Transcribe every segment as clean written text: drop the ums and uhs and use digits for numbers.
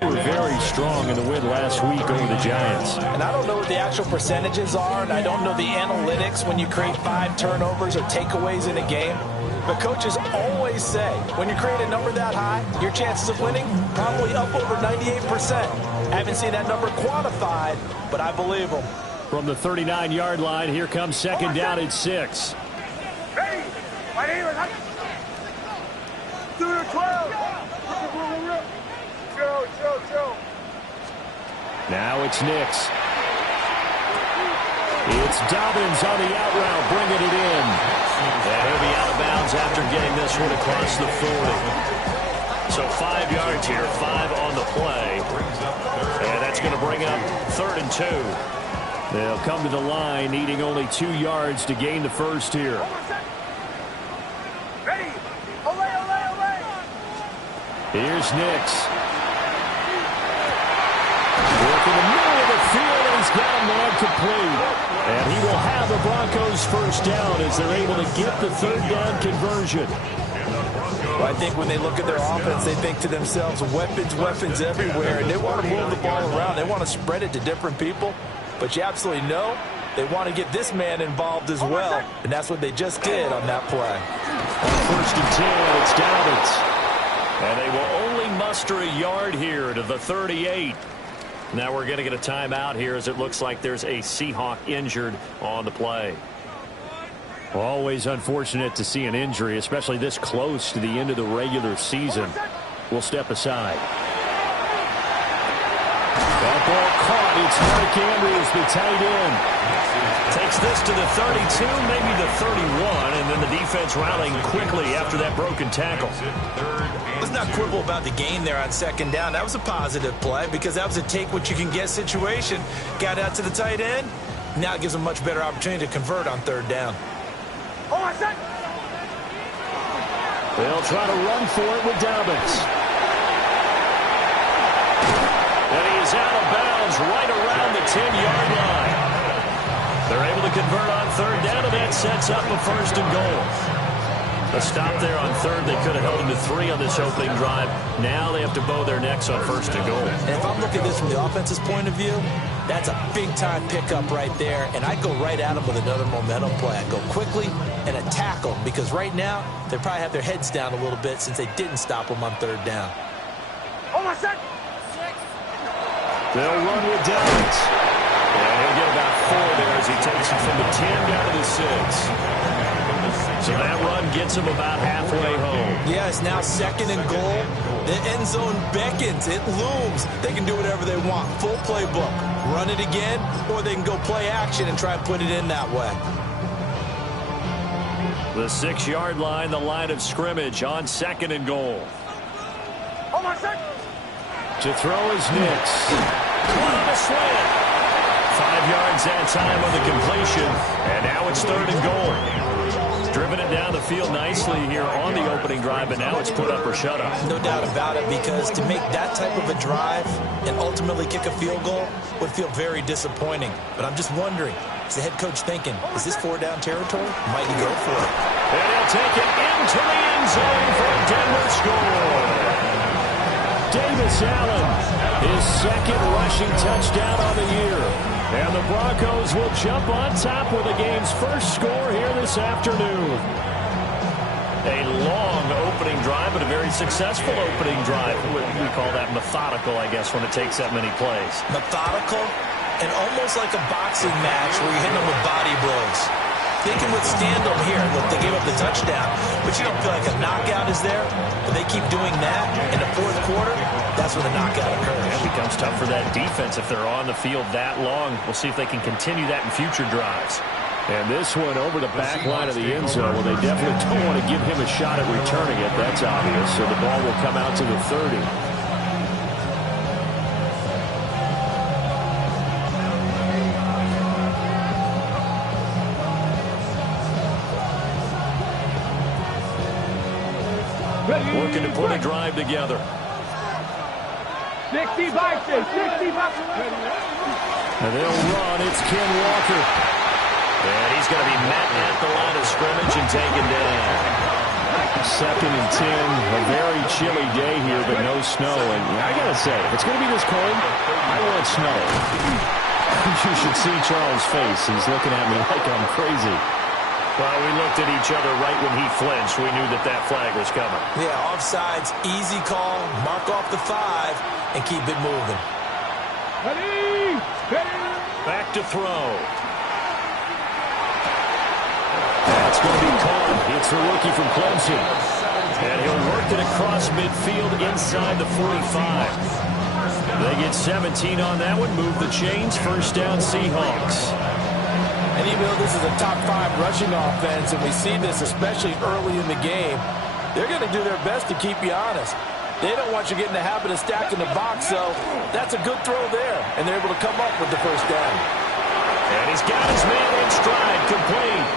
Very strong in the win last week over the Giants. And I don't know what the actual percentages are, and I don't know the analytics when you create 5 turnovers or takeaways in a game. But coaches always say, when you create a number that high, your chances of winning probably up over 98%. Haven't seen that number quantified, but I believe them. From the 39-yard line, here comes second down at 6. Ready? Right here. 2 to 12. Chill. Now it's Nix. It's Dobbins on the out route, bringing it in. And he'll be out of bounds after getting this one across the 40. So 5 yards here, 5 on the play. And that's going to bring up 3rd and 2. They'll come to the line, needing only 2 yards to gain the first here. Ready? Ole. Here's Nix. Work in the middle of the field, and he's got a man complete. And he will have the Broncos first down as they're able to get the 3rd down conversion. Well, I think when they look at their offense, they think to themselves, weapons everywhere, and they want to move the ball around. They want to spread it to different people. But you absolutely know they want to get this man involved as well, and that's what they just did on that play. On 1st and 10, it's Dobbins. And they will only muster a yard here to the 38. Now we're going to get a timeout here as it looks like there's a Seahawk injured on the play. Always unfortunate to see an injury, especially this close to the end of the regular season. We'll step aside. That ball caught. It's Mark Andrews, the tight end. Takes this to the 32, maybe the 31, and then the defense rallying quickly after that broken tackle. Let's not quibble about the gain there on 2nd down. That was a positive play because that was a take-what-you-can-get situation. Got out to the tight end. Now it gives them a much better opportunity to convert on 3rd down. They'll try to run for it with Dobbins. And he's out of bounds right around the 10-yard line. They're able to convert on 3rd down, and that sets up a 1st and goal. A stop there on 3rd. They could have held him to 3 on this opening drive. Now they have to bow their necks on 1st and goal. And if I'm looking at this from the offense's point of view, that's a big-time pickup right there. And I'd go right at him with another momentum play. I'd go quickly and attack them because right now they probably have their heads down a little bit since they didn't stop them on 3rd down. They'll run with Dobbins. And he'll get about 4 there as he takes it from the 10 down to the 6. So that run gets him about halfway home. Yeah, it's now 2nd and goal. The end zone beckons. It looms. They can do whatever they want. Full playbook. Run it again, or they can go play action and try and put it in that way. The 6-yard line, the line of scrimmage on 2nd and goal. To throw is Nix. One on the slant. 5 yards that time on the completion. And now it's 3rd and goal. Driven it down the field nicely here on the opening drive, but now it's put up or shut up. No doubt about it, because to make that type of a drive and ultimately kick a field goal would feel very disappointing. But I'm just wondering, is the head coach thinking, is this 4-down territory? Might he go for it? And he'll take it into the end zone for a Denver score. Davis Allen, his 2nd rushing touchdown on the year. And the Broncos will jump on top with the game's first score here this afternoon. A long opening drive, but a very successful opening drive. We call that methodical, I guess, when it takes that many plays. Methodical and almost like a boxing match where you're hitting them with body blows. They can withstand them here. Look, they gave up the touchdown, but you don't feel like a knockout is there. But they keep doing that in the 4th quarter. That's when the knockout occurs. It becomes tough for that defense if they're on the field that long. We'll see if they can continue that in future drives. And this one over the back line of the end zone. Well, they definitely don't want to give him a shot at returning it. That's obvious. So the ball will come out to the 30. Working to put a drive together. 60 boxes, 60 boxes. And they'll run. It's Ken Walker. And he's going to be met at the line of scrimmage and taken down. Second and 10, a very chilly day here, but no snow. And I got to say, if it's going to be this cold, I want snow. You should see Charles' face. He's looking at me like I'm crazy. Well, we looked at each other right when he flinched. We knew that that flag was coming. Yeah, offsides, easy call, mark off the 5, and keep it moving. Ready? Ready? Back to throw. That's going to be caught. It's the rookie from Clemson. And he'll work it across midfield inside the 45. They get 17 on that one. Move the chains. First down, Seahawks. And even though this is a top 5 rushing offense, and we see this especially early in the game, they're going to do their best to keep you honest. They don't want you getting the habit of stacking the box, so that's a good throw there, and they're able to come up with the first down. And he's got his man in stride, complete.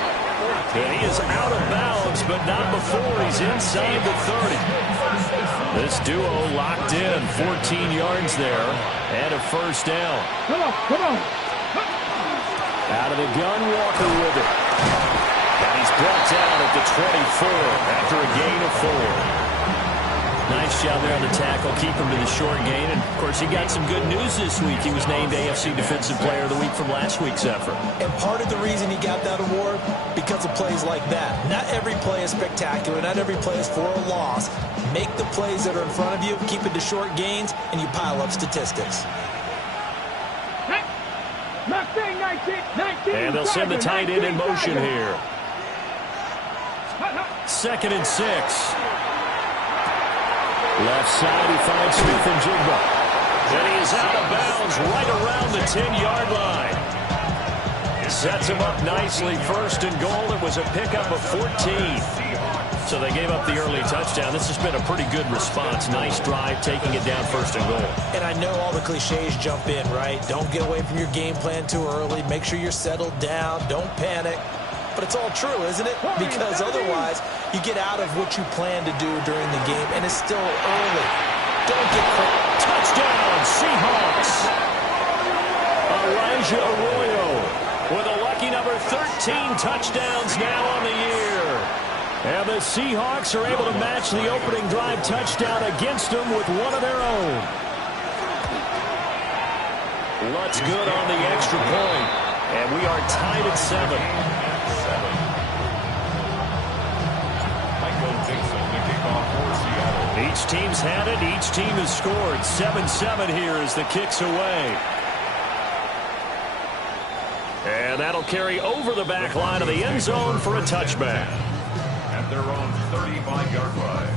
And he is out of bounds, but not before he's inside the 30. This duo locked in, 14 yards there, and a first down. Come on, come on. Out of the gun, Walker with it. And he's brought down at the 24 after a gain of 4. Nice job there on the tackle. Keep him to the short gain. And, of course, he got some good news this week. He was named AFC Defensive Player of the Week from last week's effort. And part of the reason he got that award, because of plays like that. Not every play is spectacular. Not every play is for a loss. Make the plays that are in front of you, keep it to short gains, and you pile up statistics. 19. And they'll send the tight end in motion here. Second and 6. Left side, he finds Smith and Jigba. And he is out of bounds right around the 10-yard line. Sets him up nicely. First and goal. It was a pickup of 14. So they gave up the early touchdown. This has been a pretty good response. Nice drive, taking it down first and goal. And I know all the cliches jump in, right? Don't get away from your game plan too early. Make sure you're settled down. Don't panic. But it's all true, isn't it? Because otherwise, you get out of what you plan to do during the game, and it's still early. Don't get caught. Touchdown, Seahawks. Elijah Arroyo with a lucky number 13 touchdowns now on the year. And the Seahawks are able to match the opening drive touchdown against them with one of their own. Lutz good on the extra point. And we are tied at 7. Each team's had it. Each team has scored. 7-7 here as the kick's away. And that'll carry over the back line of the end zone for a touchback. At their own 35-yard line.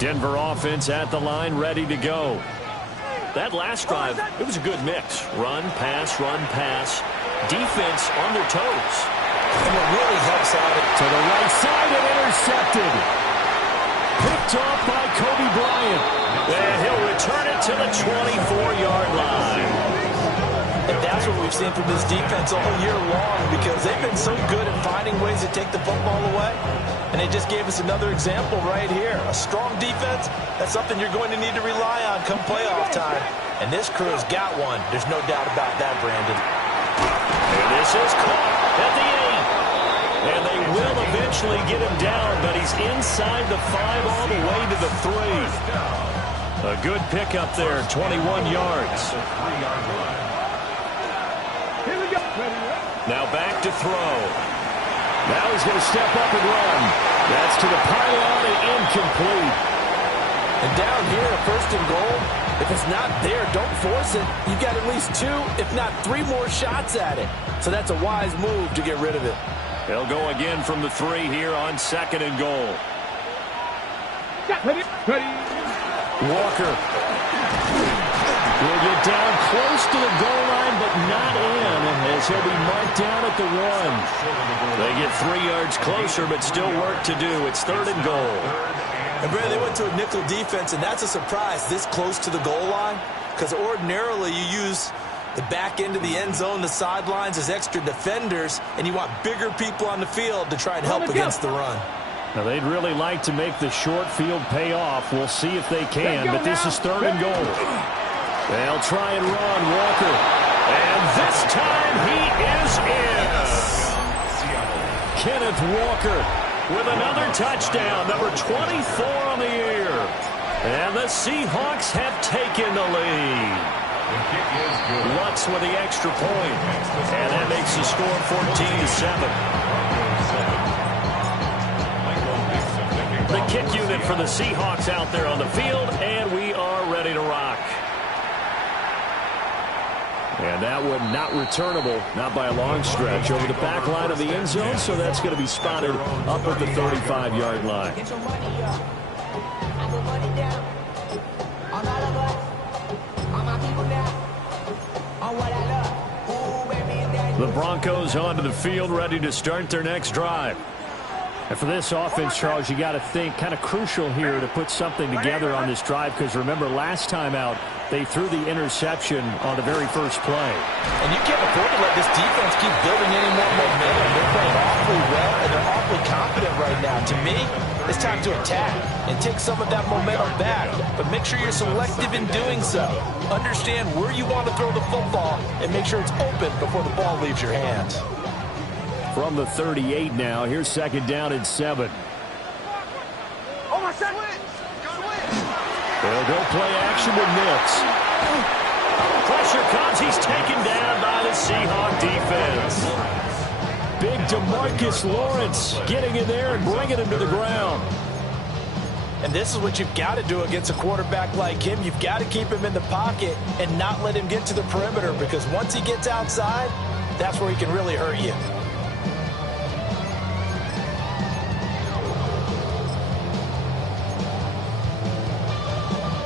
Denver offense at the line, ready to go. That last drive, it was a good mix. Run, pass, defense on their toes. And what really helps out To the right side and intercepted. Picked off by Kobe Bryant. And he'll return it to the 24-yard line. And that's what we've seen from this defense all year long, because they've been so good at finding ways to take the football away. And they just gave us another example right here. A strong defense, that's something you're going to need to rely on come playoff time. And this crew has got one. There's no doubt about that, Brandon. And this is caught at the 8. And they will eventually get him down, but he's inside the 5 all the way to the 3. A good pickup there, 21 yards. Now back to throw. Now he's going to step up and run. That's to the pylon and incomplete. And down here, first and goal, if it's not there, don't force it. You've got at least 2, if not 3 more shots at it. So that's a wise move to get rid of it. They'll go again from the 3 here on second and goal. Ready. Walker will get down close to the goal line, but not in, as he'll be marked down at the 1. They get 3 yards closer, but still work to do. It's third and goal. And, Brad, they went to a nickel defense, and that's a surprise this close to the goal line, because ordinarily you use the back end of the end zone, the sidelines as extra defenders, and you want bigger people on the field to try and help against the run. Now, they'd really like to make the short field pay off. We'll see if they can, but this is 3rd and goal. They'll try and run. Walker. And this time he is in. Kenneth Walker with another touchdown, number 24 on the year. And the Seahawks have taken the lead. Lutz with the extra point. And that makes the score 14-7. The kick unit for the Seahawks out there on the field, and we are ready to rock. And that one not returnable, not by a long stretch, over the back line of the end zone, so that's going to be spotted up at the 35-yard line. Get your money up. I put money down. On all of us. On my people now. On what I love. Ooh, baby, is that The Broncos onto the field, ready to start their next drive. And for this offense, Charles, you got to think kind of crucial here to put something together on this drive, because remember last time out they threw the interception on the very first play. And you can't afford to let this defense keep building any more momentum. They're playing awfully well, and they're awfully confident right now. To me, it's time to attack and take some of that momentum back, but make sure you're selective in doing so. Understand where you want to throw the football and make sure it's open before the ball leaves your hands. From the 38 now, here's 2nd down and 7. They'll go play action with Nix. Pressure comes. He's taken down by the Seahawk defense. Big DeMarcus Lawrence getting in there and bringing him to the ground. And this is what you've got to do against a quarterback like him. You've got to keep him in the pocket and not let him get to the perimeter, because once he gets outside, that's where he can really hurt you.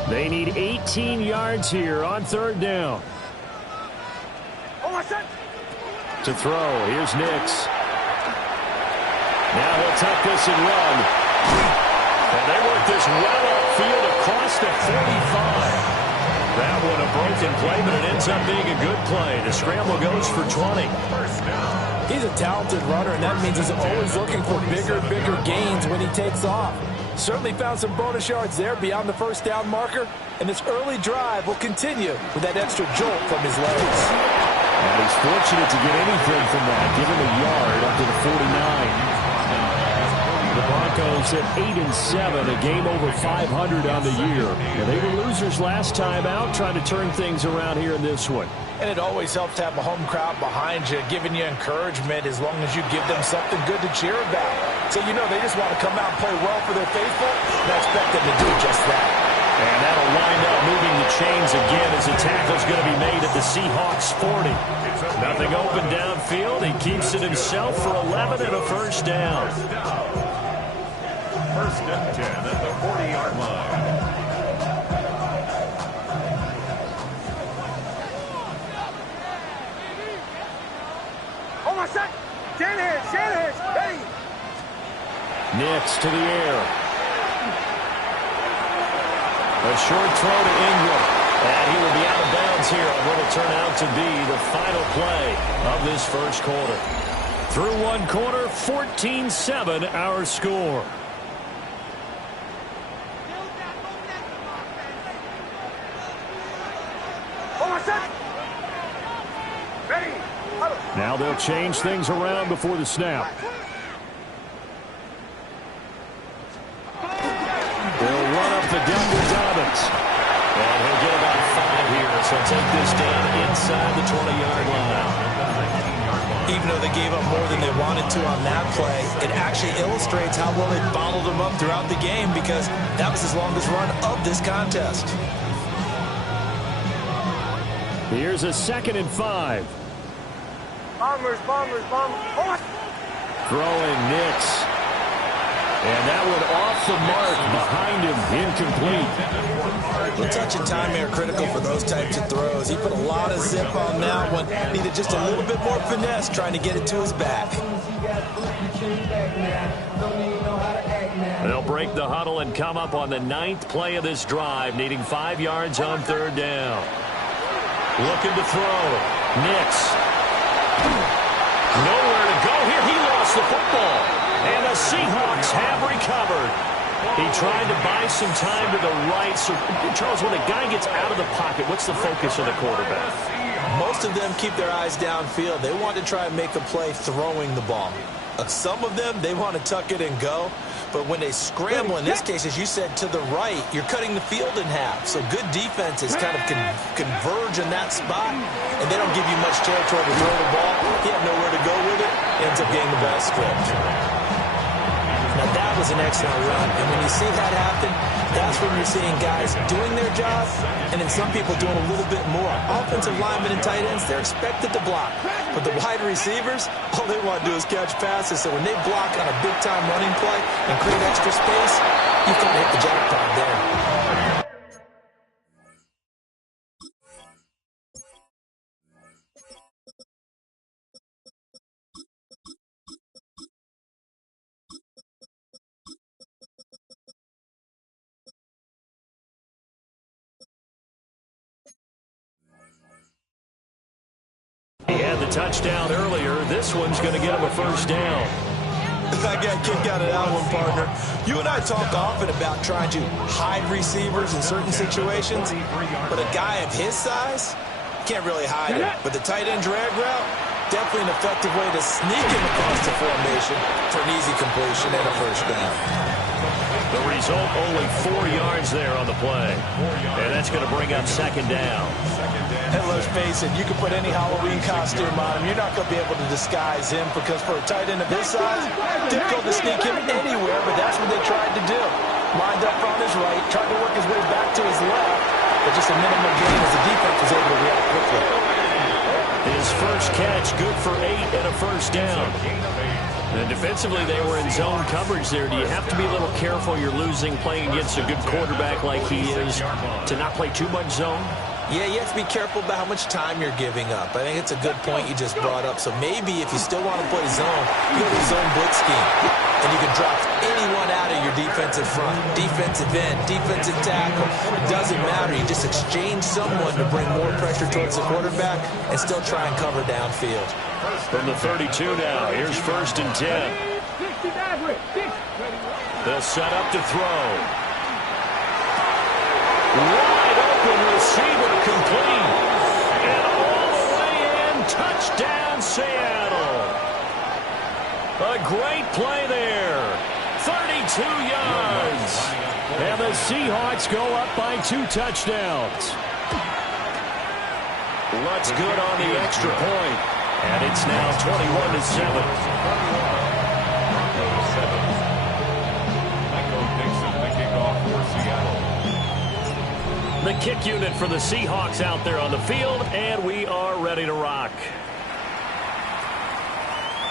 They need 18 yards here on 3rd down. To throw, here's Nix. Now he'll tuck this and run. And they work this well upfield across the 45. That one a broken play, but it ends up being a good play. The scramble goes for 20. He's a talented runner, and that means he's always looking for bigger gains when he takes off. Certainly found some bonus yards there beyond the 1st down marker, and this early drive will continue with that extra jolt from his legs. And he's fortunate to get anything from that. Give him a yard up to the 49. The Broncos at 8-7, a game over 500 on the year. And they were losers last time out, trying to turn things around here in this one. And it always helps to have a home crowd behind you, giving you encouragement as long as you give them something good to cheer about. So you know they just want to come out and play well for their faithful, and I expect them to do just that. And that'll wind up moving the chains again as the tackle's going to be made at the Seahawks 40. Nothing open downfield. He keeps it himself for 11 and a 1st down. 1st and 10 at the 40-yard line. Nix to the air. A short throw to Ingram. And he will be out of bounds here on what will turn out to be the final play of this 1st quarter. Through 1 quarter, 14-7 our score. Now they'll change things around before the snap. They'll run up the gut with Dobbins. And he'll get about 5 here, so take this down inside the 20-yard line. Even though they gave up more than they wanted to on that play, it actually illustrates how well they bottled them up throughout the game, because that was his longest run of this contest. Here's a 2nd and 5. Bombers. Throwing Nix. And that one off the mark behind him, incomplete. The touch and timing are critical for those types of throws. He put a lot of zip on that one. Needed just a little bit more finesse trying to get it to his back. They'll break the huddle and come up on the 9th play of this drive, needing 5 yards on 3rd down. Looking to throw. Nix. Nowhere to go here. He lost the football. And the Seahawks have recovered. He tried to buy some time to the right. So, Charles, when a guy gets out of the pocket, what's the focus of the quarterback? Most of them keep their eyes downfield. They want to try and make a play throwing the ball. Some of them, they want to tuck it and go. But when they scramble, in this case, as you said, to the right, you're cutting the field in half. So good defenses kind of converge in that spot, and they don't give you much territory to throw the ball. He had nowhere to go with it. Ends up getting the ball stripped. Now, that was an excellent run. And when you see that happen, that's when you're seeing guys doing their job and then some people doing a little bit more. Offensive linemen and tight ends, they're expected to block. But the wide receivers, all they want to do is catch passes. So when they block on a big-time running play and create extra space, you kind of hit the jackpot there. He had the touchdown earlier. This one's going to get him a first down. I got kicked out of that one, partner. You and I talk often about trying to hide receivers in certain situations, but a guy of his size can't really hide him. But the tight end drag route, definitely an effective way to sneak him across the formation for an easy completion and a first down. The result, only 4 yards there on the play. And that's going to bring up second down. And let's face it, you can put any Halloween costume on him. You're not going to be able to disguise him because for a tight end of his size, difficult to sneak him anywhere, but that's what they tried to do. Lined up on his right, tried to work his way back to his left, but just a minimal gain as the defense was able to react quickly. His first catch, good for 8 and a first down. And defensively, they were in zone coverage there. Do you have to be a little careful you're losing playing against a good quarterback like he is to not play too much zone? Yeah, you have to be careful about how much time you're giving up. I think it's a good point you just brought up. So maybe if you still want to play zone, you go to zone blitz scheme. And you can drop anyone out of your defensive front. Defensive end, defensive tackle. It doesn't matter. You just exchange someone to bring more pressure towards the quarterback and still try and cover downfield. From the 32 now, here's 1st and 10. They'll set up to throw. Wide open receiver complete. And all the way in, touchdown Seattle. A great play there. 32 yards. And the Seahawks go up by 2 touchdowns. What's good on the extra point? And it's now 21-7. The kick unit for the Seahawks out there on the field, and we are ready to rock.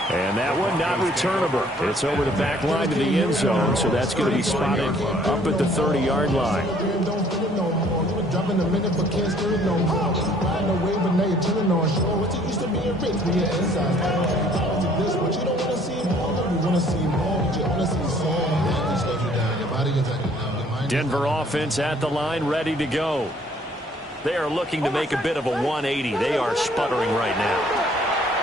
And that one not returnable. It's over the back line to the end zone, so that's going to be spotted up at the 30-yard line. Denver offense at the line, ready to go. They are looking to make a bit of a 180. They are sputtering right now.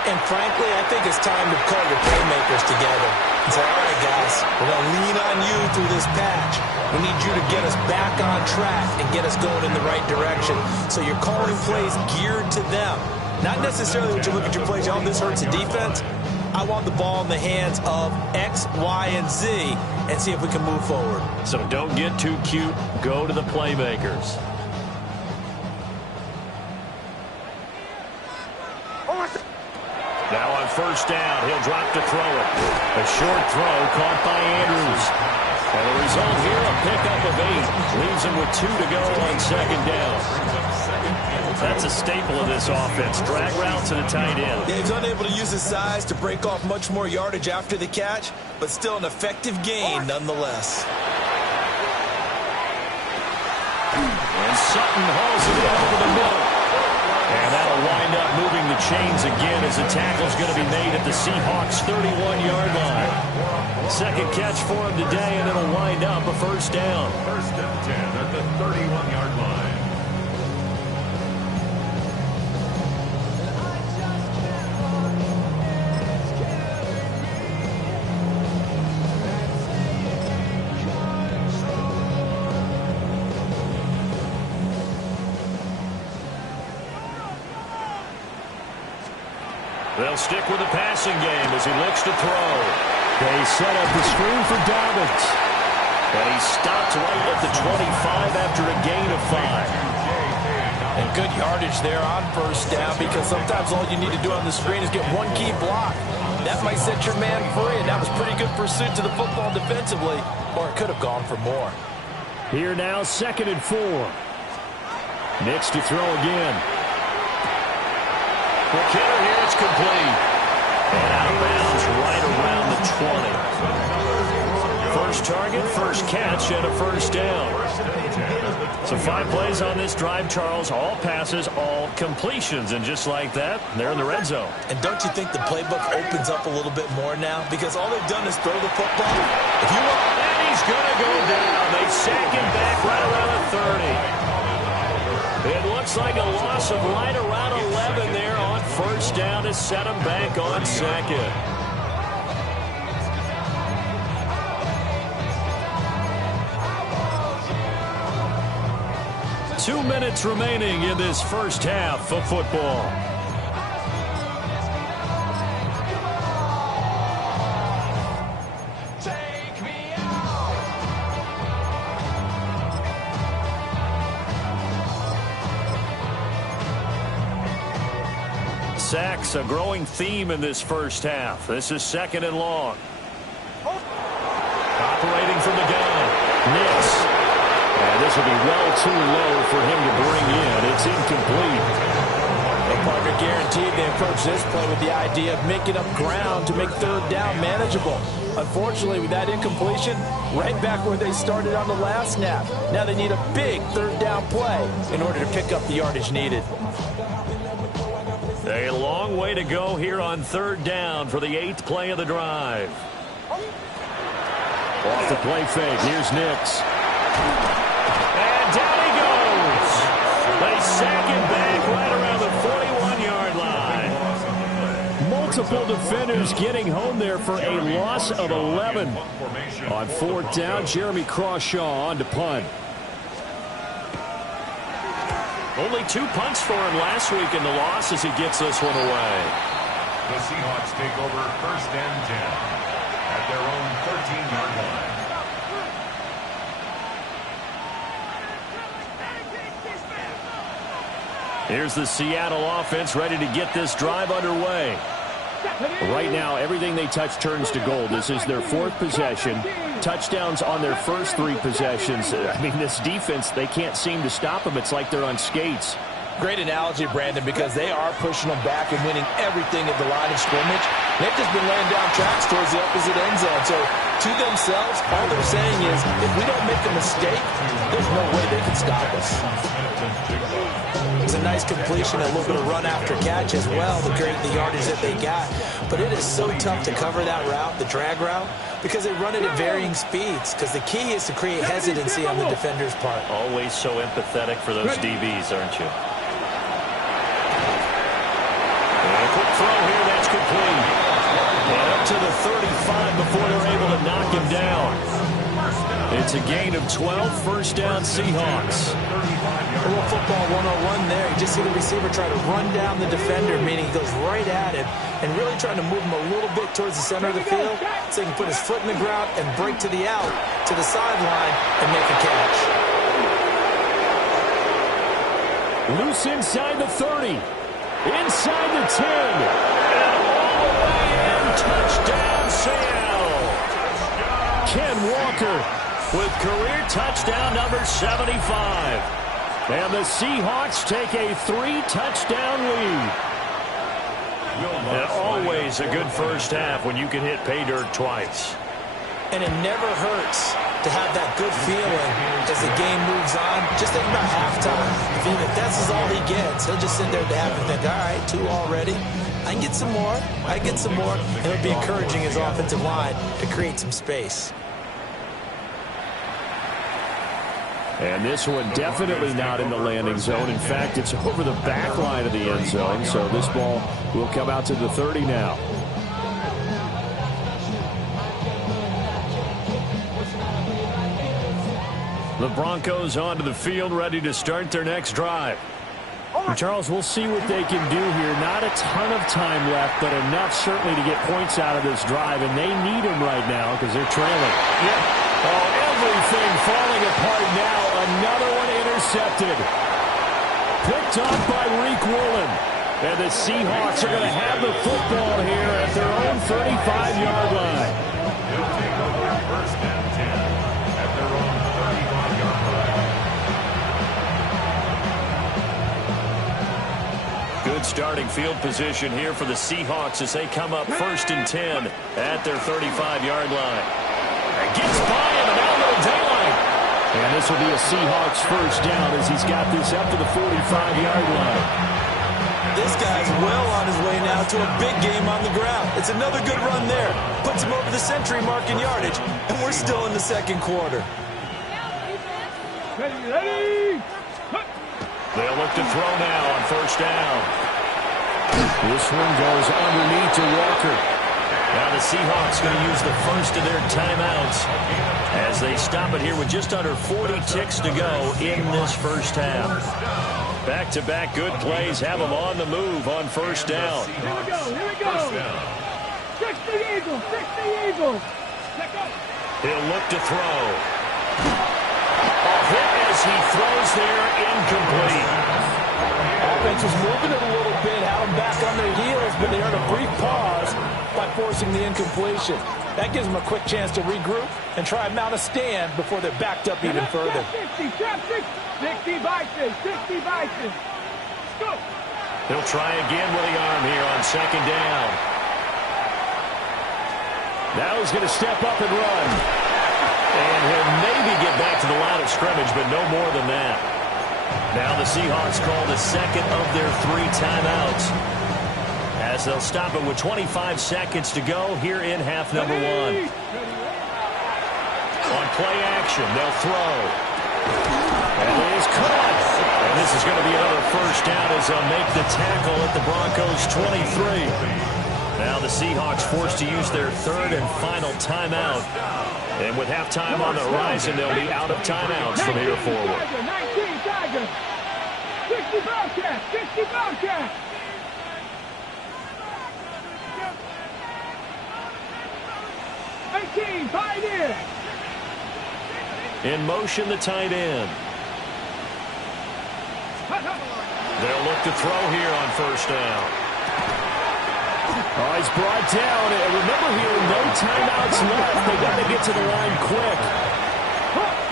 And frankly, I think it's time to call your playmakers together and say, all right, guys, we're going to lean on you through this patch. We need you to get us back on track and get us going in the right direction. So you're calling plays geared to them. Not necessarily when you look at your plays, oh, this hurts the defense. I want the ball in the hands of X, Y, and Z and see if we can move forward. So don't get too cute. Go to the playmakers. Now on 1st down, he'll drop to throw it. A short throw caught by Andrews. And the result here, a pickup of 8. Leaves him with 2 to go on 2nd down. That's a staple of this offense. Drag routes and a tight end. Yeah, he's unable to use his size to break off much more yardage after the catch, but still an effective gain nonetheless. And Sutton hauls it in over the middle. And that'll wind up moving the chains again as the tackle's going to be made at the Seahawks' 31-yard line. Second catch for him today, and it'll wind up a 1st down. 1st and 10 at the 31-yard line. They'll stick with the passing game as he looks to throw. They set up the screen for Dobbins. And he stopped right at the 25 after a gain of 5. And good yardage there on first down, because sometimes all you need to do on the screen is get one key block. That might set your man free, and that was pretty good pursuit to the football defensively, or it could have gone for more. Here now, 2nd and 4. Nix to throw again. McKinnon here, it's complete. And out of bounds right around the 20. First target, first catch, and a first down. So 5 plays on this drive, Charles. All passes, all completions. And just like that, they're in the red zone. And don't you think the playbook opens up a little bit more now? Because all they've done is throw the football. If you want, and he's going to go down. They sack him back right around the 30. It looks like a loss of right around 11 there on first down to set him back on 2nd. Two minutes remaining in this first half of football. Take me out. Sacks, a growing theme in this first half. This is 2nd and long. Operating from the gun, Nix. And this will be well too low for him to bring in. It's incomplete. the partner guaranteed they approach this play with the idea of making up ground to make third down manageable. Unfortunately, with that incompletion, right back where they started on the last snap. Now they need a big third down play in order to pick up the yardage needed. A long way to go here on third down for the 8th play of the drive. Off the play fake. Here's Nix. And down he goes. They sack him back right around the 41-yard line. Multiple defenders getting home there for a loss of 11. On fourth down, Jeremy Crawshaw on to punt. Only 2 punts for him last week in the loss as he gets this one away. The Seahawks take over 1st and 10 at their own 13-yard line. Here's the Seattle offense ready to get this drive underway. Right now, everything they touch turns to gold. This is their 4th possession. Touchdowns on their first 3 possessions. I mean, this defense, they can't seem to stop them. It's like they're on skates. Great analogy, Brandon, because they are pushing them back and winning everything at the line of scrimmage. They've just been laying down tracks towards the opposite end zone. So, to themselves, all they're saying is, if we don't make a mistake, there's no way they can stop us. It's a nice completion, a little bit of run after catch as well to create the yardage that they got. But it is so tough to cover that route, the drag route, because they run it at varying speeds. Because the key is to create hesitancy on the defender's part. Always so empathetic for those DBs, aren't you? And a quick throw here, that's complete. And up to the 35 before they're able to knock him down. It's a gain of 12, first down Seahawks. A little football 101 there. You just see the receiver try to run down the defender, meaning he goes right at him and really trying to move him a little bit towards the center of the field so he can put his foot in the ground and break to the out, to the sideline, and make a catch. Loose inside the 30. Inside the 10. And all the way in, touchdown Seattle. Ken Walker With career touchdown number 75. And the Seahawks take a 3-touchdown lead. And always a good first half when you can hit pay dirt twice. And it never hurts to have that good feeling as the game moves on. Just think about halftime. If that's all he gets, he'll just sit there at the half and think, all right, 2 already. I can get some more. I get some more. And it'll be encouraging his offensive line to create some space. And this one definitely not in the landing zone. In fact, it's over the back line of the end zone. So this ball will come out to the 30 now. The Broncos onto the field, ready to start their next drive. Charles, we'll see what they can do here. Not a ton of time left, but enough certainly to get points out of this drive, and they need them right now because they're trailing. Yeah. Oh, everything falling apart now. Another one intercepted. Picked off by Reek Woolen. And the Seahawks are going to have the football here at their own 35-yard line. They'll take over first and 10 at their own 35-yard line. Good starting field position here for the Seahawks as they come up first and 10 at their 35-yard line. And gets by him and out of the daylight. And this will be a Seahawks first down as he's got this up to the 45-yard line. This guy's well on his way now to a big game on the ground. It's another good run there. Puts him over the century mark in yardage, and we're still in the second quarter. Ready. They'll look to throw now on first down. This one goes underneath to Walker. Now the Seahawks going to use the first of their timeouts as they stop it here with just under 40 ticks to go in this first half. Back-to-back good plays have them on the move on first down. Here we go. 60 Eagles. He'll look to throw. A hit as he throws there, incomplete. Offense was moving it a little bit, had them back on their heels, but they earned a brief pause by forcing the incompletion. That gives them a quick chance to regroup and try and mount a stand before they're backed up even further. 60 Bison. Go. He'll try again with the arm here on second down. Now he's going to step up and run. And he'll maybe get back to the line of scrimmage, but no more than that. Now the Seahawks call the second of their 3 timeouts as they'll stop it with 25 seconds to go here in half number 1. On play action, they'll throw. And it is caught. And this is going to be another first down as they'll make the tackle at the Broncos 23. Now the Seahawks forced to use their third and final timeout. And with halftime on the horizon, they'll be out of timeouts from here forward. 19 Tigers. 60 Bobcats. 18 Pioneers. In motion, the tight end. They'll look to throw here on first down. Oh, he's brought down. And remember here, no timeouts left. They got to get to the line quick.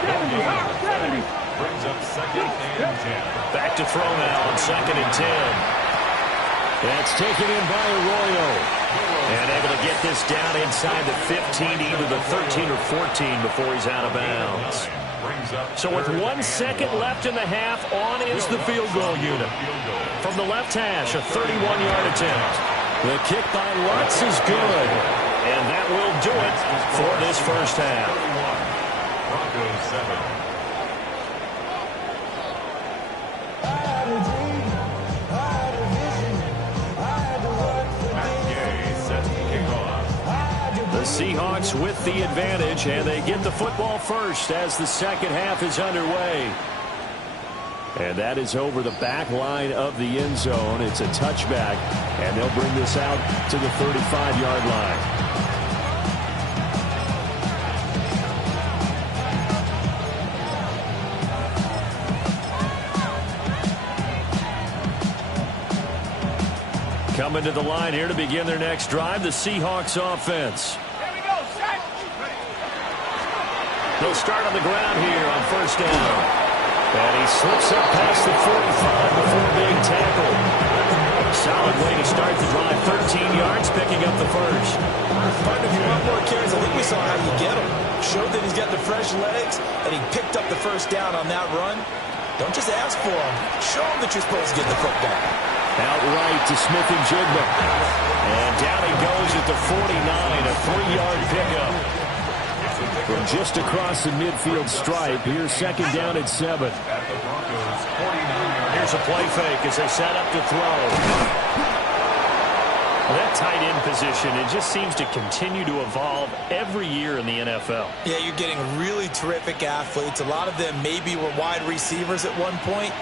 70. Brings up second and 10. Back to throw now on second and 10. That's taken in by Arroyo. And able to get this down inside the 15 to either the 13 or 14 before he's out of bounds. So with 1 second left in the half, on is the field goal unit. From the left hash, a 31-yard attempt. The kick by Lutz is good. And that will do it for this first half. Broncos 7. The Seahawks with the advantage, and they get the football first as the second half is underway. And that is over the back line of the end zone. It's a touchback, and they'll bring this out to the 35-yard line. Coming to the line here to begin their next drive, the Seahawks offense. Here we go, set. They'll start on the ground here on first down. And he slips up past the 45 before being tackled. Solid way to start the drive. 13 yards, picking up the first. Partner, if you want more carries, I think we saw how you get him. Showed that he's got the fresh legs, and he picked up the first down on that run. Don't just ask for him. Show him that you're supposed to get the football. Outright to Smith and Jigba. And down he goes at the 49, a 3-yard pickup. From just across the midfield stripe, here's second down at 7. At the Broncos 49. Here's a play fake as they set up to throw. That tight end position, it just seems to continue to evolve every year in the NFL. Yeah, you're getting really terrific athletes. A lot of them maybe were wide receivers at one point.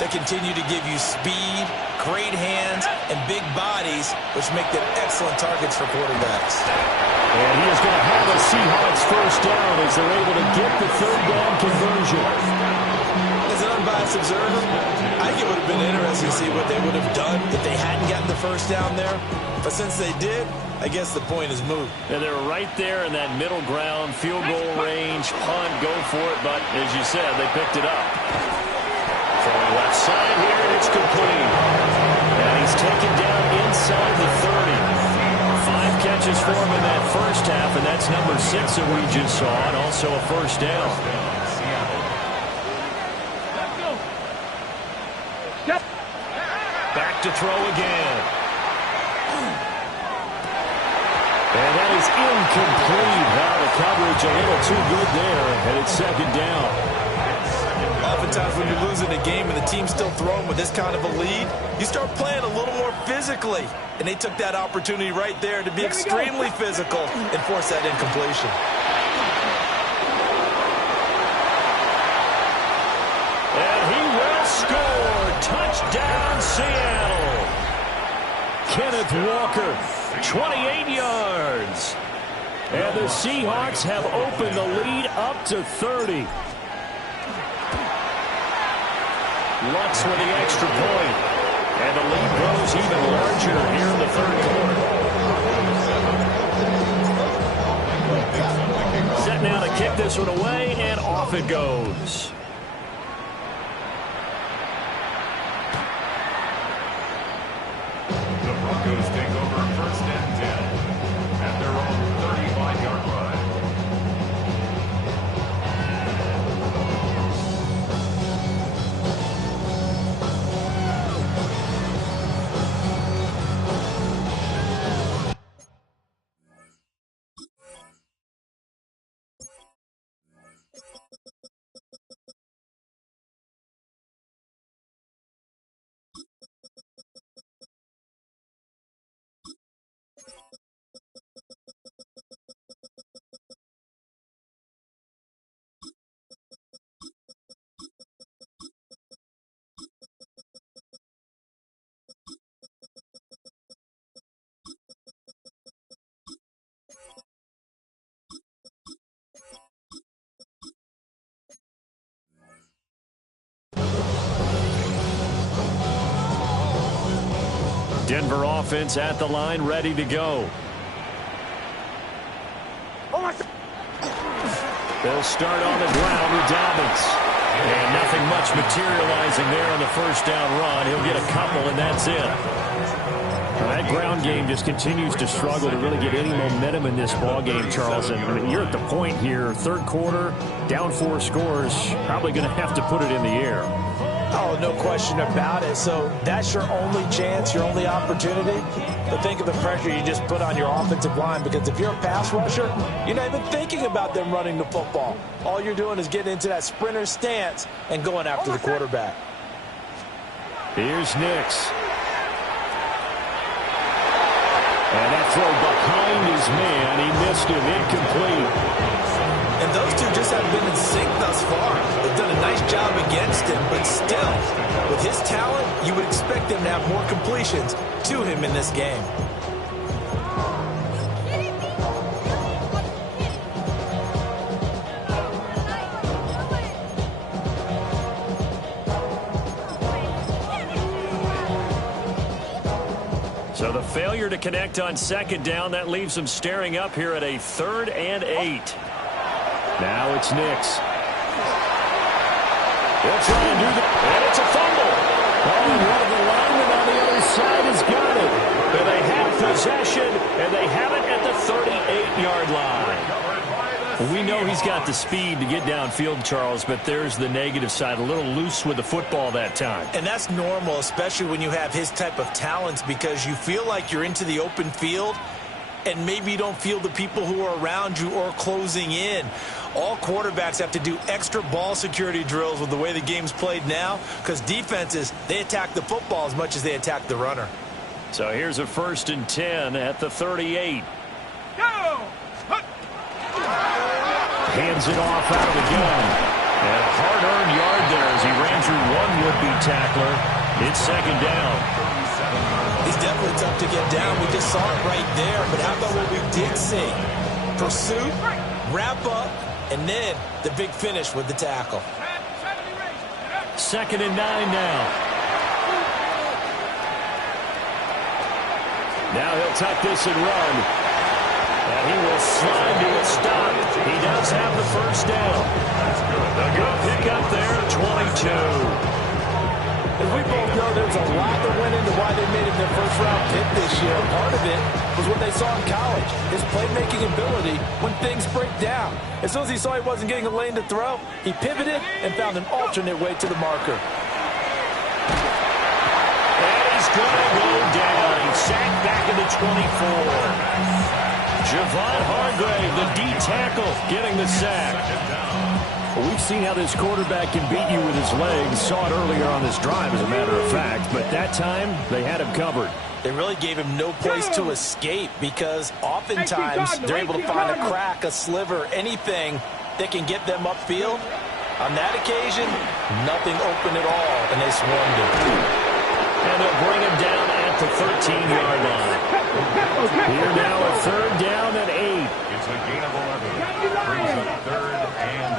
They continue to give you speed, great hands, and big bodies, which make them excellent targets for quarterbacks. And he is going to have a Seahawks first down as they're able to get the third down conversion. As an unbiased observer, I think it would have been interesting to see what they would have done if they hadn't gotten the first down there. But since they did, I guess the point is moot. And they're right there in that middle ground, field goal range, punt, go for it. But as you said, they picked it up. Throwing left side here, and it's complete. And he's taken down inside the 30. 5 catches for him in that first half, and that's number 6 that we just saw, and also a first down. Back to throw again. And that is incomplete. Now the coverage a little too good there, and it's second down. Oftentimes when you're losing a game and the team's still throwing with this kind of a lead, you start playing a little more physically. And they took that opportunity right there to be extremely physical and force that incompletion. And he will score. Touchdown, Seattle. Kenneth Walker, 28 yards. And the Seahawks have opened the lead up to 30. Lutz with the extra point. And the lead grows even larger here in the third quarter. Set now to kick this one away, and off it goes. The Broncos take over first and 10 at their own 35-yard line. Denver offense at the line, ready to go. They'll start on the ground with Dobbins. And nothing much materializing there on the first down run. He'll get a couple, and that's it. That ground game just continues to struggle to really get any momentum in this ball game, Charles. And I mean, you're at the point here, third quarter, down 4 scores, probably going to have to put it in the air. Oh, no question about it. So that's your only chance, your only opportunity. But think of the pressure you just put on your offensive line, because if you're a pass rusher, you're not even thinking about them running the football. All you're doing is getting into that sprinter stance and going after the quarterback. Here's Nix. And that throw behind his man. He missed him, incomplete. And those two just haven't been in sync thus far. They've done a nice job against him, but still, with his talent, you would expect them to have more completions to him in this game. So the failure to connect on second down, that leaves them staring up here at a 3rd and 8. Now it's Nix. They'll try and do that, and it's a fumble. Oh, and one of the linemen on the other side has got it. And they have possession, and they have it at the 38-yard line. We know he's got the speed to get downfield, Charles, but there's the negative side, a little loose with the football that time. And that's normal, especially when you have his type of talents, because you feel like you're into the open field, and maybe you don't feel the people who are around you or closing in. All quarterbacks have to do extra ball security drills with the way the game's played now, because defenses, they attack the football as much as they attack the runner. So here's a 1st and 10 at the 38. Go! Hands it off out of the gun. And a hard-earned yard there as he ran through one would-be tackler. It's second down. He's definitely tough to get down. We just saw it right there. But how about what we did see? Pursuit, wrap up, and then the big finish with the tackle. Second and 9 now. Now he'll tuck this and run. And he will slide to a stop. He does have the first down. A good pickup there, 22. As we both know, there's a lot that went into why they made it their first-round pick this year. Part of it was what they saw in college, his playmaking ability when things break down. As soon as he saw he wasn't getting a lane to throw, he pivoted and found an alternate way to the marker. And he's going to go down. He's sacked back in the 24. Javon Hargrave, the D tackle, getting the sack. Well, we've seen how this quarterback can beat you with his legs. Saw it earlier on this drive, as a matter of fact. But that time, they had him covered. They really gave him no place to escape because oftentimes they're able to find a crack, a sliver, anything that can get them upfield. On that occasion, nothing open at all, and they swarmed him. And they'll bring him down at the 13-yard line. Here now, a third down and 8. It's a gain of 11. Brings up third and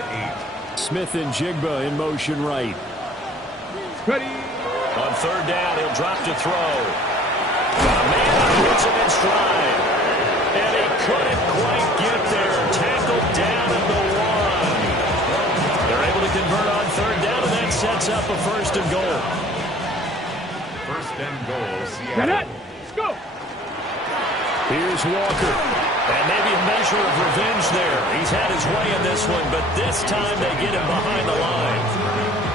8. Smith and Jigba in motion right. Ready. On third down, he'll drop to throw. A man puts him in stride. And he couldn't quite get there. Tackled down at the 1. They're able to convert on third down, and that sets up a first and goal. First and goal, Get Seattle. it. Let's go. Here's Walker. And maybe a measure of revenge there. He's had his way in this one, but this time they get him behind the line.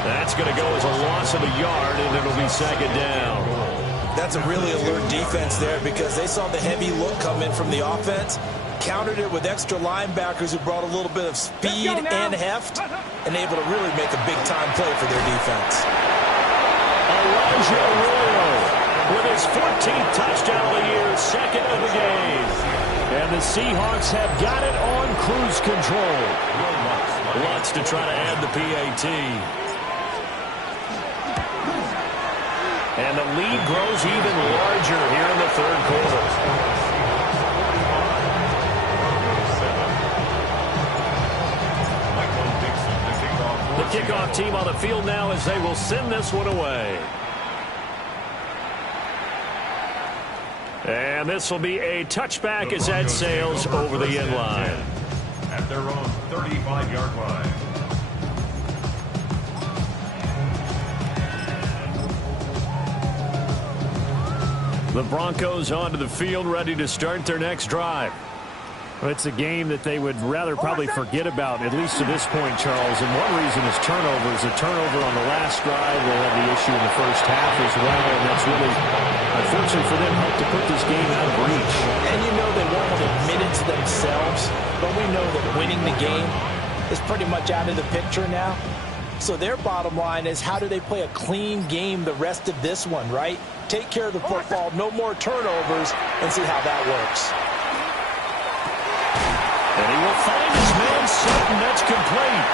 That's going to go as a loss of a yard, and it'll be second down. That's a really alert defense there because they saw the heavy look come in from the offense, countered it with extra linebackers who brought a little bit of speed and heft, and able to really make a big-time play for their defense. Elijah Arroyo with his 14th touchdown of the year, second of the game. And the Seahawks have got it on cruise control. Wants to try to add the PAT. And the lead grows even larger here in the third quarter. The kickoff team on the field now as they will send this one away. And this will be a touchback as that sails over the end line. At their own 35-yard line. The Broncos onto the field, ready to start their next drive. Well, it's a game that they would rather probably forget about, at least to this point, Charles. And one reason is turnovers. A turnover on the last drive. They'll have the issue in the first half as well. And that's really, unfortunately for them, helped to put this game out of reach. And you know they won't admit it to themselves, but we know that winning the game is pretty much out of the picture now. So their bottom line is, how do they play a clean game the rest of this one, right? Take care of the football, no more turnovers, and see how that works. And he will find his man Sutton. That's complete.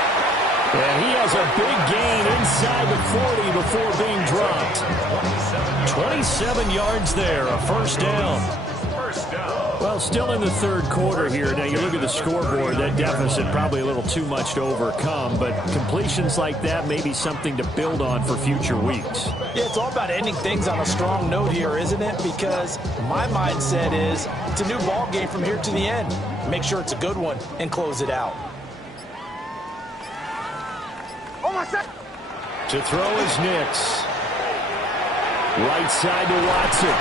And he has a big gain inside the 40 before being dropped. 27 yards there, a first down. Well, still in the third quarter here. Now, you look at the scoreboard, that deficit probably a little too much to overcome, but completions like that may be something to build on for future weeks. Yeah, it's all about ending things on a strong note here, isn't it? Because my mindset is it's a new ball game from here to the end. Make sure it's a good one and close it out. To throw is Nix. Right side to Watson.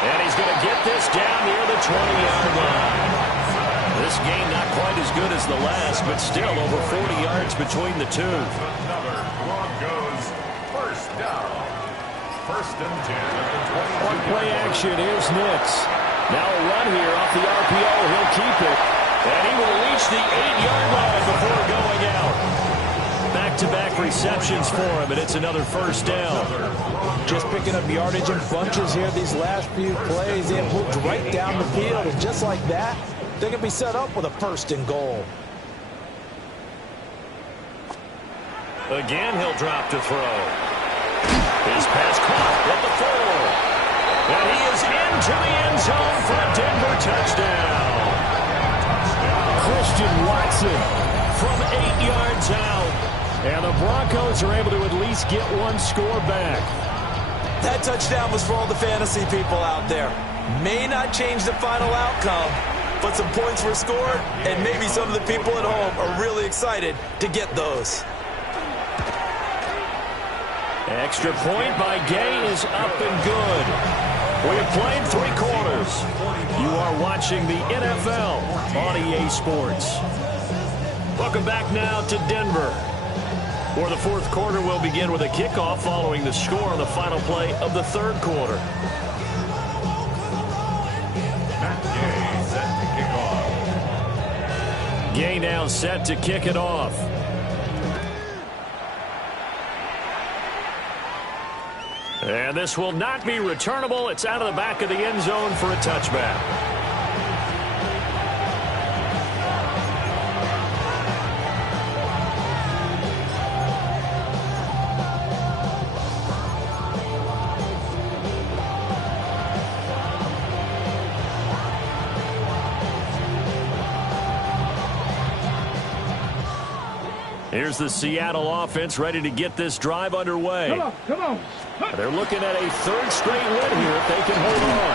And he's going to get this down near the 20-yard line. This game not quite as good as the last, but still over 40 yards between the two. Another Broncos first down. First and 10 at the 22. On play action, here's Nix. Now a run here off the RPO. He'll keep it. And he will reach the 8-yard line before going out. Back-to-back receptions for him, and it's another first down. Just picking up yardage in bunches here these last few plays. They have moved right down the field, and just like that, they can be set up with a first and goal. Again, he'll drop to throw. His pass caught at the 4. And he is into the end zone for a Denver touchdown. Christian Watson from 8 yards out. And the Broncos are able to at least get one score back. That touchdown was for all the fantasy people out there. May not change the final outcome, but some points were scored, and maybe some of the people at home are really excited to get those. Extra point by Gay is up and good. We have played 3 quarters. You are watching the NFL on EA Sports. Welcome back now to Denver. For the 4th quarter, we'll begin with a kickoff following the score on the final play of the 3rd quarter. Gay set to kick off. Gay now set to kick it off. And this will not be returnable. It's out of the back of the end zone for a touchback. Here's the Seattle offense ready to get this drive underway. Come on. They're looking at a 3rd straight win here if they can hold on.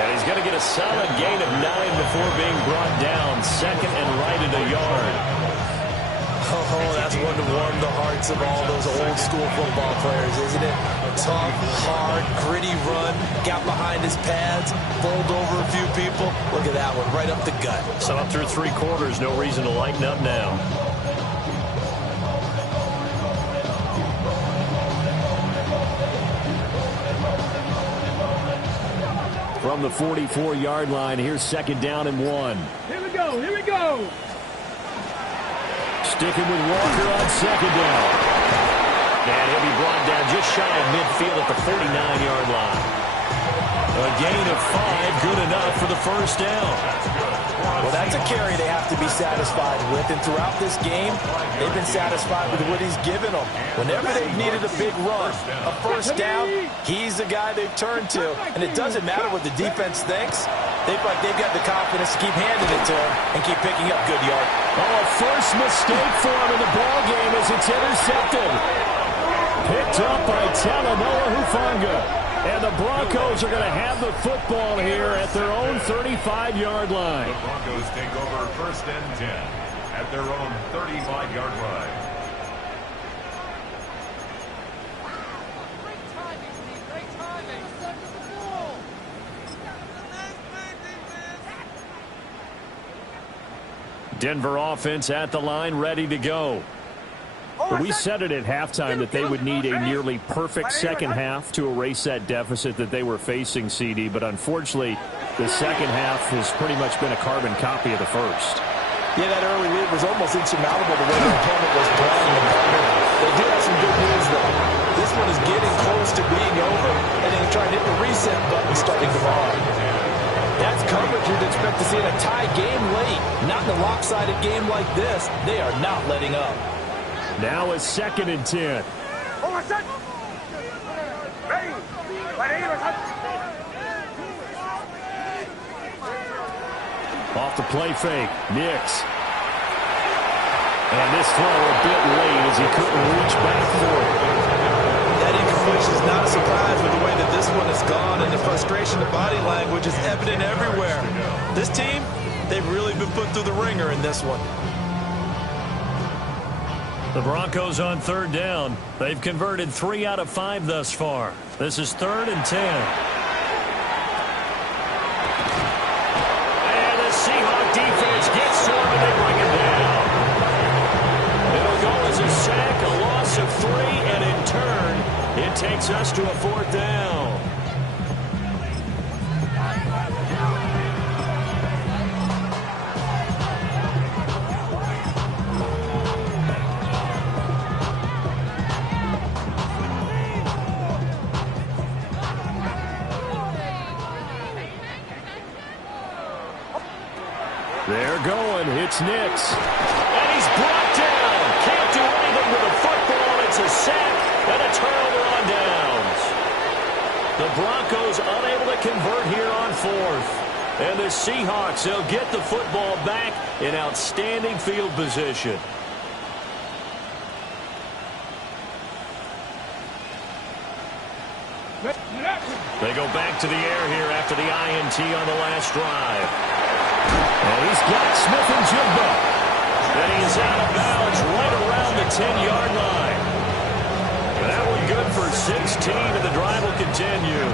And he's going to get a solid gain of 9 before being brought down. 2nd and right at a yard. Oh, that's one to warm the hearts of all those old school football players, isn't it? Tough, hard, gritty run, got behind his pads, bowled over a few people. Look at that one, right up the gut. So up through 3 quarters, no reason to lighten up now. From the 44-yard line, here's 2nd down and 1. Here we go. Sticking with Walker on 2nd down. And he'll be brought down just shy of midfield at the 49-yard line. A gain of 5, good enough for the 1st down. Well, that's a carry they have to be satisfied with, and throughout this game, they've been satisfied with what he's given them. Whenever they've needed a big run, a 1st down, he's the guy they've turned to, and it doesn't matter what the defense thinks. They've got the confidence to keep handing it to him and keep picking up good yards. Oh, a first mistake for him in the ball game as it's intercepted. Picked up by Talanoa Hufanga. And the Broncos are going to have the football here at their own 35-yard line. The Broncos take over 1st and 10 at their own 35-yard line. Denver offense at the line, ready to go. We said it at halftime that they would need a nearly perfect 2nd half to erase that deficit that they were facing, CD. But unfortunately, the 2nd half has pretty much been a carbon copy of the 1st. Yeah, that early lead was almost insurmountable the way the opponent was playing. They do have some good news, though. This one is getting close to being over, and then trying to hit the reset button starting tomorrow. That's coverage you'd expect to see in a tie game late. Not in a lopsided game like this. They are not letting up. Now it's 2nd and 10. Off the play fake, Nix. And this throw a bit late as he couldn't reach back for it. That incompletion is not a surprise with the way that this one has gone, and the frustration, the body language is evident everywhere. This team, they've really been put through the ringer in this one. The Broncos on 3rd down. They've converted 3 out of 5 thus far. This is 3rd and 10. And the Seahawk defense gets to him and they bring him down. It'll go as a sack, a loss of 3, and in turn, it takes us to a 4th down. They're going. It's Nix. And he's brought down. Can't do anything with the football. It's a sack. And a turnover on downs. The Broncos unable to convert here on fourth. And the Seahawks, they'll get the football back in outstanding field position. They go back to the air here after the INT on the last drive. And he's got Smith and Jigba. And he is out of bounds right around the 10-yard line. And that one good for 16, and the drive will continue.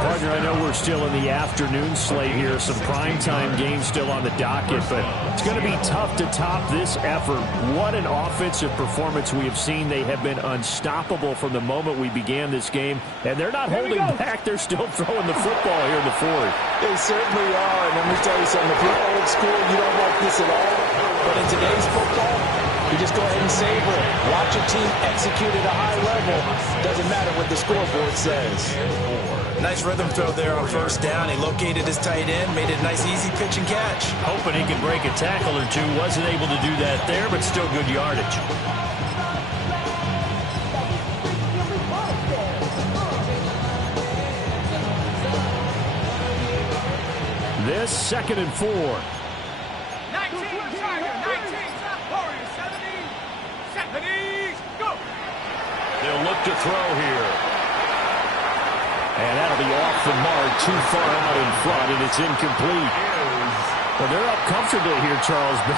Partner, I know we're still in the afternoon slate here. Some primetime games still on the docket, but it's going to be tough to top this effort. What an offensive performance we have seen. They have been unstoppable from the moment we began this game, and they're not holding back. They're still throwing the football here in the fourth. They certainly are, and let me tell you something. If you're old school, you don't like this at all. But in today's football, you just go ahead and savor it. Watch your team execute at a high level. Doesn't matter what the scoreboard says. Nice rhythm throw there on first down. He located his tight end, made it a nice easy pitch and catch. Hoping he could break a tackle or two. Wasn't able to do that there, but still good yardage. This 2nd and 4. 19, Tiger, 19, Warriors, 70, go! They'll look to throw here. And that'll be off the mark, too far out in front, and it's incomplete. Well, they're up comfortably here, Charles, but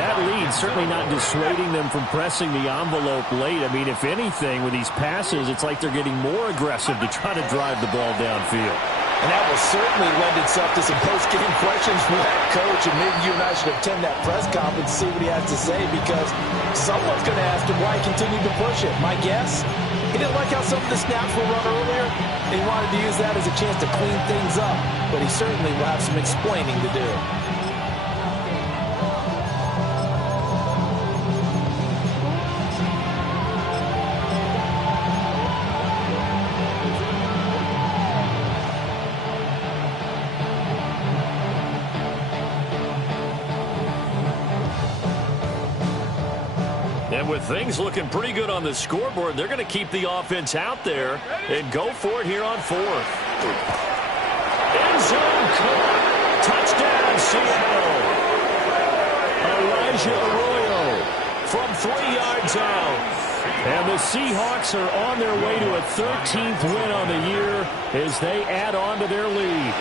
that lead certainly not dissuading them from pressing the envelope late. I mean, if anything, with these passes, it's like they're getting more aggressive to try to drive the ball downfield. And that will certainly lend itself to some post-game questions from that coach, and maybe you and I should attend that press conference and see what he has to say, because someone's going to ask him why he continued to push it. My guess, he didn't like how some of the snaps were run earlier. He wanted to use that as a chance to clean things up, but he certainly will have some explaining to do. And with things looking pretty good on the scoreboard, they're going to keep the offense out there and go for it here on fourth. End zone caught. Touchdown, Seattle. Elijah Arroyo from 3 yards out. And the Seahawks are on their way to a 13th win on the year as they add on to their lead.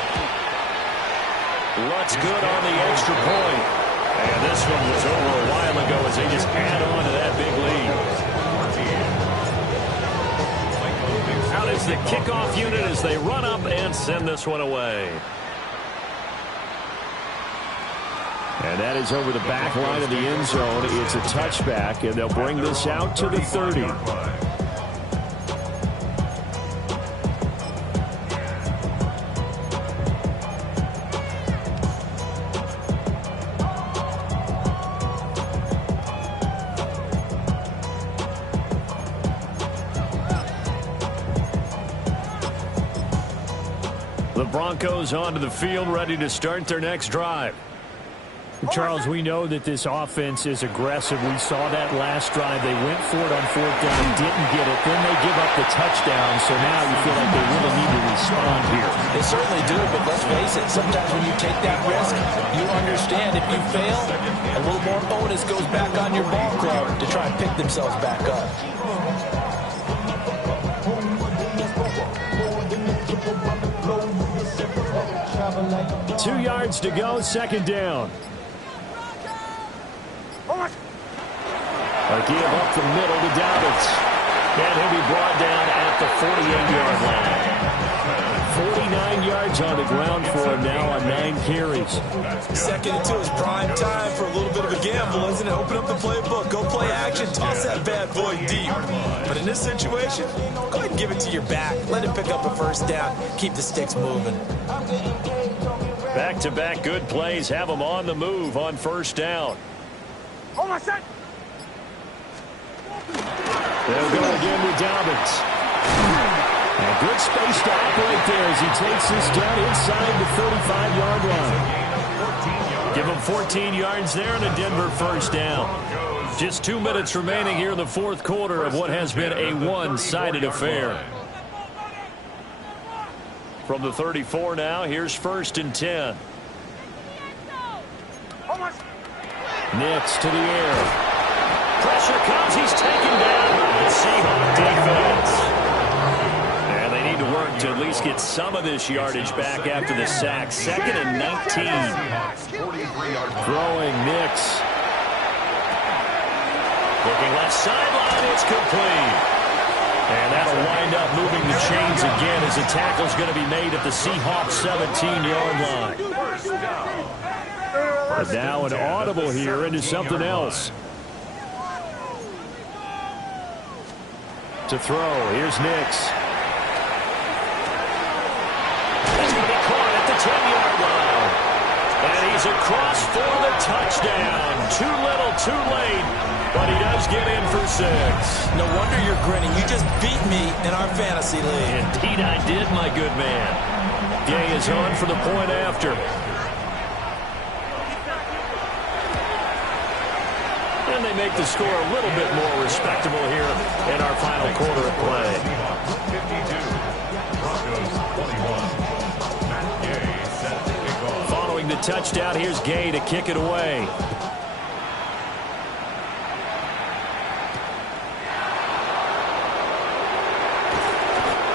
Lutz good on the extra point. And this one was over a while ago as they just add on to that big lead. Out is the kickoff unit as they run up and send this one away. And that is over the back line of the end zone. It's a touchback, and they'll bring this out to the 30. The Broncos onto the field, ready to start their next drive. Charles, we know that this offense is aggressive. We saw that last drive. They went for it on fourth down, didn't get it. Then they give up the touchdown, so now you feel like they really need to respond here. They certainly do, but let's face it, sometimes when you take that risk, you understand if you fail, a little more onus goes back on your ball club to try and pick themselves back up. 2 yards to go, 2nd down. A give up the middle to Dobbins. And he'll be brought down at the 48-yard line. 49 yards on the ground for him now on 9 carries. 2nd and 2 is prime time for a little bit of a gamble, isn't it? Open up the playbook, go play action, toss that bad boy deep. But in this situation, go ahead and give it to your back. Let him pick up a first down. Keep the sticks moving. Back-to-back good plays have them on the move on first down. Hold on, set. They'll go again with Dobbins. And good space to operate there as he takes this down inside the 35-yard line. Give them 14 yards there and a Denver first down. Just 2 minutes remaining here in the fourth quarter of what has been a one-sided affair. From the 34 now, here's 1st and 10. Nix to the air. Pressure comes. He's taken down by the Seahawks defense. And they need to work to at least get some of this yardage back after the sack. 2nd and 19. Throwing Nix. Looking left sideline. It's complete. And that'll wind up moving the chains again as the tackle's going to be made at the Seahawks 17-yard line. But now an audible here into something else. To throw, here's Nix. That's going to be caught at the 10-yard line. And he's across for the touchdown. Too little, too late. But he does get in for 6. No wonder you're grinning. You just beat me in our fantasy league. Indeed I did, my good man. Gay is on for the point after. And they make the score a little bit more respectable here in our final quarter of play. 52. Broncos 21. Matt Gay set to kick off. Following the touchdown, here's Gay to kick it away.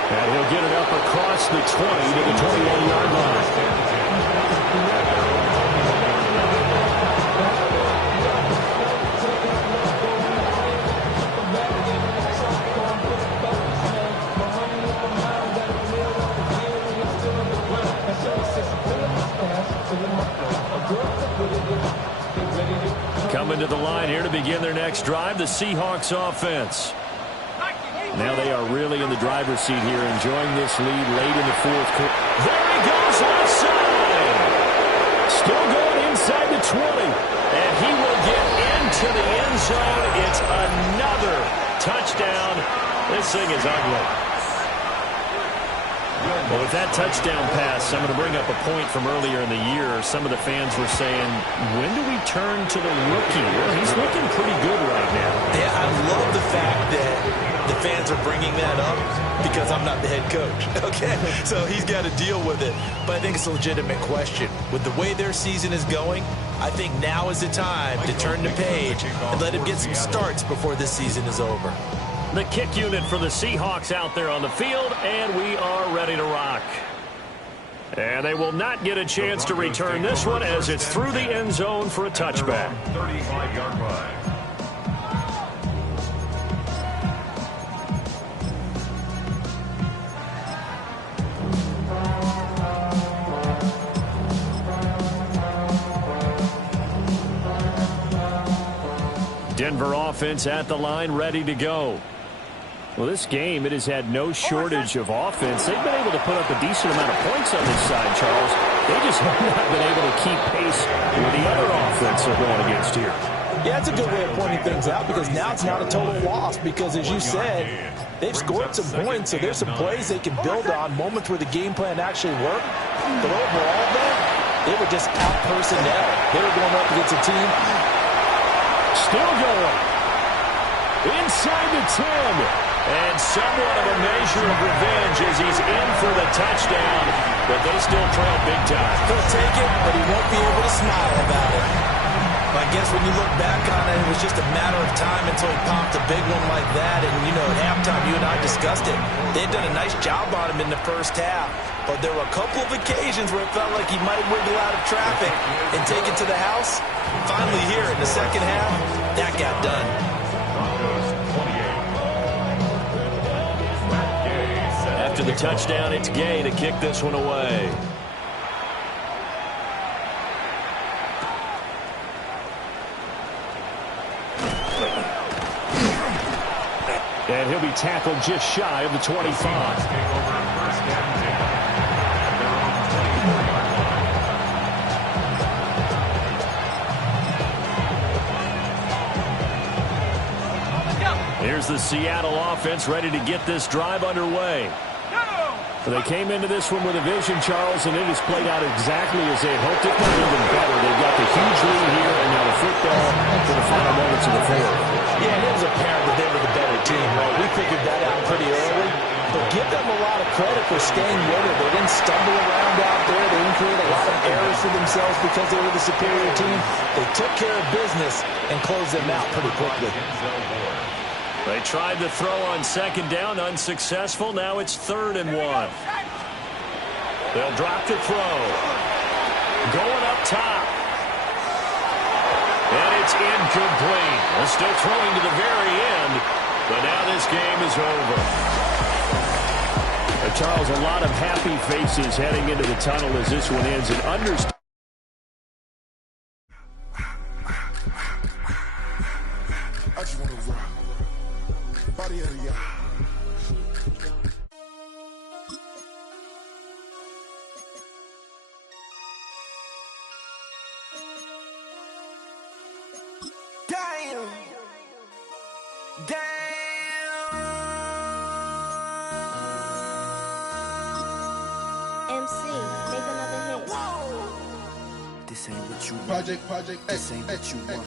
And he'll get it up across the 20 to the 21-yard line. Coming to the line here to begin their next drive, the Seahawks offense. Now they are really in the driver's seat here, enjoying this lead late in the fourth quarter. There he goes, left side. Still going inside the 20. And he will get into the end zone. It's another touchdown. This thing is ugly. Well, with that touchdown pass, I'm going to bring up a point from earlier in the year. Some of the fans were saying, when do we turn to the rookie? Well, he's looking pretty good right now. Yeah, I love the fact that the fans are bringing that up because I'm not the head coach, okay? So he's got to deal with it. But I think it's a legitimate question. With the way their season is going, I think now is the time to turn the page and let him get some starts before this season is over. The kick unit for the Seahawks out there on the field, and we are ready to rock. And they will not get a chance to return this one as it's through the end zone for a touchback. 35-yard line. Denver offense at the line, ready to go. Well, this game, it has had no shortage of offense. They've been able to put up a decent amount of points on this side, Charles. They just have not been able to keep pace with the other offense they're going against here. Yeah, it's a good way of pointing things out because now it's not a total loss because, as you said, they've scored some points, so there's some plays they can build on, moments where the game plan actually worked. But overall, though, they were just out-personnel. They were going up against a team. Still going. Inside the 10. And somewhat of a measure of revenge as he's in for the touchdown, but they still trail big time. He'll take it, but he won't be able to smile about it. I guess when you look back on it, it was just a matter of time until he popped a big one like that. And, you know, at halftime, you and I discussed it. They had done a nice job on him in the first half. But there were a couple of occasions where it felt like he might wiggle out of traffic and take it to the house. Finally here in the second half, that got done. After the touchdown, it's Gay to kick this one away. And he'll be tackled just shy of the 25. Here's the Seattle offense ready to get this drive underway. They came into this one with a vision, Charles, and it has played out exactly as they had hoped. It was even better. They've got the huge lead here, and now the football for the final moments of the fourth. Yeah, it was apparent that they were the better team, right? We figured that out pretty early. But give them a lot of credit for staying with it. They didn't stumble around out there. They didn't create a lot of errors for themselves because they were the superior team. They took care of business and closed them out pretty quickly. They tried to throw on second down, unsuccessful. Now it's 3rd and 1. They'll drop the throw. Going up top. And it's incomplete. They're still throwing to the very end, but now this game is over. Charles, a lot of happy faces heading into the tunnel as this one ends. And understand. I just want to rock. Body of the Damn. Damn. MC, make another hit. This ain't what you want. project, This ain't what you want.